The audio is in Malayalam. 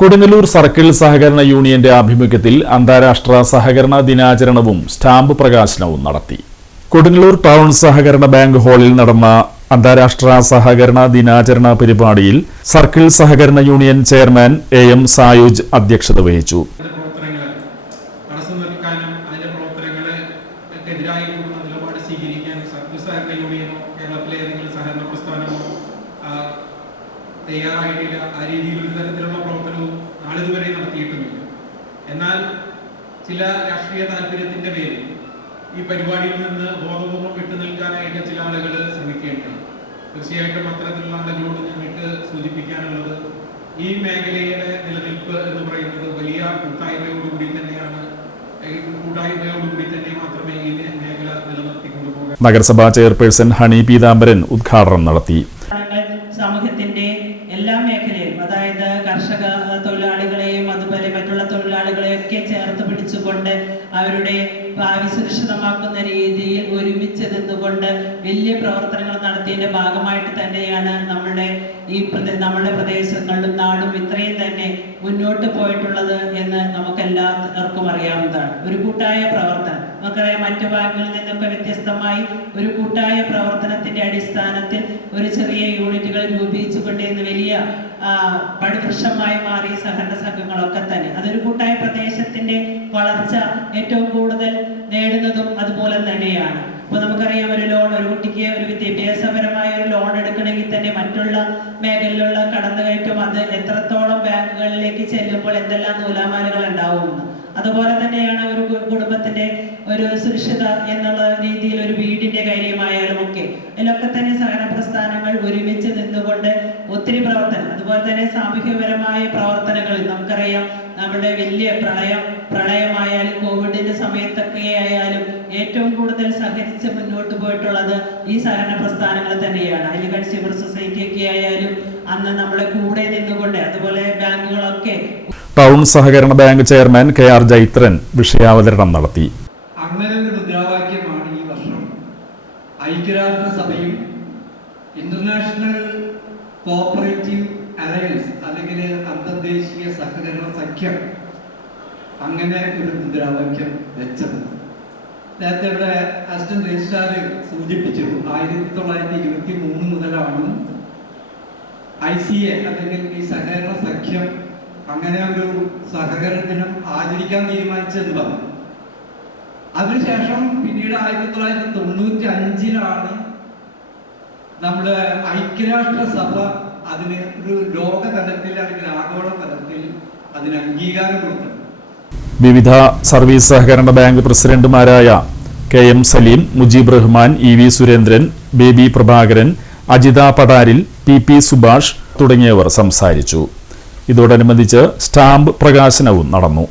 കൊടുങ്ങല്ലൂർ സർക്കിൾ സഹകരണ യൂണിയന്റെ ആഭിമുഖ്യത്തിൽ അന്താരാഷ്ട്ര സഹകരണ ദിനാചരണവും സ്റ്റാമ്പ് പ്രകാശനവും നടത്തി. കൊടുങ്ങല്ലൂർ ടൗൺ സഹകരണ ബാങ്ക് ഹാളിൽ നടന്ന അന്താരാഷ്ട്ര സഹകരണ ദിനാചരണ പരിപാടിയിൽ സർക്കിൾ സഹകരണ യൂണിയൻ ചെയർമാൻ എം സായുജ് അധ്യക്ഷത വഹിച്ചു. തയ്യാറായിട്ടില്ല. ആ രീതിയിൽ ഒരു തരത്തിലുള്ള പ്രവർത്തനവും നാളിതുവരെ നടത്തിയിട്ടുമില്ല. എന്നാൽ ചില രാഷ്ട്രീയ താല്പര്യത്തിന്റെ പേരിൽ ഈ പരിപാടിയിൽ നിന്ന് ബോധപൂർവം വിട്ടുനിൽക്കാനായിട്ട് ചില ആളുകൾ ശ്രമിക്കേണ്ടതാണ്. തീർച്ചയായിട്ടും അത്തരത്തിലുള്ള ആളുകളോട് ഞങ്ങൾക്ക് സൂചിപ്പിക്കാനുള്ളത്, ഈ മേഖലയുടെ നിലനിൽപ്പ് എന്ന് പറയുന്നത് വലിയ കൂട്ടായ്മയോടുകൂടി തന്നെയാണ്. കൂട്ടായ്മയോടുകൂടി തന്നെ മാത്രമേ ഈ മേഖല നിലനിർത്തിക്കൊണ്ടുപോകാൻ. നഗരസഭാ ചെയർപേഴ്സൺ ഹണി പീതാംബരൻ ഉദ്ഘാടനം നടത്തി. സമൂഹത്തിന്റെ എല്ലാ മേഖലയും, അതായത് കർഷക തൊഴിലാളികളെയും അതുപോലെ മറ്റുള്ള തൊഴിലാളികളെയൊക്കെ ചേർത്ത് പിടിച്ചുകൊണ്ട് അവരുടെ ഭാവി സുരക്ഷിതമാക്കുന്ന രീതിയിൽ ഒരുമിച്ച് നിന്നുകൊണ്ട് വലിയ പ്രവർത്തനങ്ങൾ നടത്തിയതിന്റെ ഭാഗമായിട്ട് തന്നെയാണ് നമ്മുടെ പ്രദേശങ്ങളിലും നാടും ഇത്രയും തന്നെ മുന്നോട്ട് പോയിട്ടുള്ളത് എന്ന് നമുക്കെല്ലാവർക്കും അറിയാവുന്നതാണ്. ഒരു കൂട്ടായ പ്രവർത്തനം, നമുക്കറിയാം, മറ്റു ബാങ്കുകളിൽ നിന്നൊക്കെ വ്യത്യസ്തമായി ഒരു കൂട്ടായ പ്രവർത്തനത്തിന്റെ അടിസ്ഥാനത്തിൽ ഒരു ചെറിയ യൂണിറ്റുകൾ രൂപീകരിച്ചുകൊണ്ട് ഇന്ന് വലിയ പടുവൃക്ഷമായി മാറിയ സഹകരണ സംഘങ്ങളൊക്കെ തന്നെ അതൊരു കൂട്ടായ പ്രദേശത്തിന്റെ വളർച്ച ഏറ്റവും കൂടുതൽ നേടുന്നതും അതുപോലെ തന്നെയാണ്. അപ്പൊ നമുക്കറിയാം, ഒരു ലോൺ, ഒരു കുട്ടിക്ക് ഒരു വിദ്യാഭ്യാസപരമായ ഒരു ലോൺ എടുക്കണമെങ്കിൽ തന്നെ മറ്റുള്ള മേഖലയിലുള്ള കടന്നുകയറ്റം അത് എത്രത്തോളം ബാങ്കുകളിലേക്ക് ചെല്ലുമ്പോൾ എന്തെല്ലാം നൂലാമാലകൾ ഉണ്ടാവുമെന്ന്. അതുപോലെ തന്നെയാണ് ഒരു കുടുംബത്തിന്റെ ഒരു സുരക്ഷിത എന്നുള്ള രീതിയിൽ ഒരു വീടിന്റെ കാര്യമായാലും ഒക്കെ അതിലൊക്കെ തന്നെ സഹകരണ പ്രസ്ഥാനങ്ങൾ ഒരുമിച്ച് നിന്നുകൊണ്ട് ഒത്തിരി പ്രവർത്തനം, അതുപോലെ തന്നെ സാമൂഹ്യപരമായ പ്രവർത്തനങ്ങളിൽ നമുക്കറിയാം, നമ്മുടെ വലിയ പ്രളയമായാലും കോവിഡിന്റെ സമയത്തൊക്കെ ആയാലും ഏറ്റവും കൂടുതൽ സഹകരിച്ച് മുന്നോട്ട് പോയിട്ടുള്ളത് ഈ സഹകരണ പ്രസ്ഥാനങ്ങൾ തന്നെയാണ്. അതിൽ കൺസ്യൂമർ സൊസൈറ്റി ഒക്കെ ആയാലും അന്ന് നമ്മളെ കൂടെ നിന്നുകൊണ്ട്, അതുപോലെ ബാങ്കുകളൊക്കെ. ടൗൺ സഹകരണ ബാങ്ക് ചെയർമാൻ KR ജൈത്രൻ വിഷയാവതരണം നടത്തി. അങ്ങനെ ഒരു മുദ്രാവാക്യമാണ് ഈ വർഷം ഐക്യരാഷ്ട്രസഭയും ഇന്റർനാഷണൽ കോഓപ്പറേറ്റീവ് അലയൻസ് അല്ലെങ്കിൽ അന്തർദേശീയ സഹകരണ സഖ്യം അങ്ങനെ ഒരു മുദ്രാവാക്യം വെച്ചത്. നേരത്തെ ഇവിടെ അസിസ്റ്റന്റ് രജിസ്ട്രാർ സൂചിപ്പിച്ചു, 1923 മുതലാണ് ICA അല്ലെങ്കിൽ ഈ സഹകരണ സഖ്യം അങ്ങനെ ഒരു സഹകരണ ദിനം ആചരിക്കാൻ തീരുമാനിച്ചെന്ന് പറഞ്ഞു. അതിനുശേഷം പിന്നീട് 1995 നമ്മുടെ ഐക്യരാഷ്ട്രസഭ അതിന് ഒരു ലോക തലത്തിൽ അല്ലെങ്കിൽ ആഗോള തലത്തിൽ അതിന് അംഗീകാരം കൊടുത്തു. വിവിധ സർവീസ് സഹകരണ ബാങ്ക് പ്രസിഡന്റുമാരായ KM സലീം, മുജീബ് റഹ്മാൻ, EV സുരേന്ദ്രൻ, ബേബി പ്രഭാകരൻ, അജിത പടാരിൽ, PP സുഭാഷ് തുടങ്ങിയവർ സംസാരിച്ചു. ഇതോടനുബന്ധിച്ച് സ്റ്റാമ്പ് പ്രകാശനവും നടന്നു.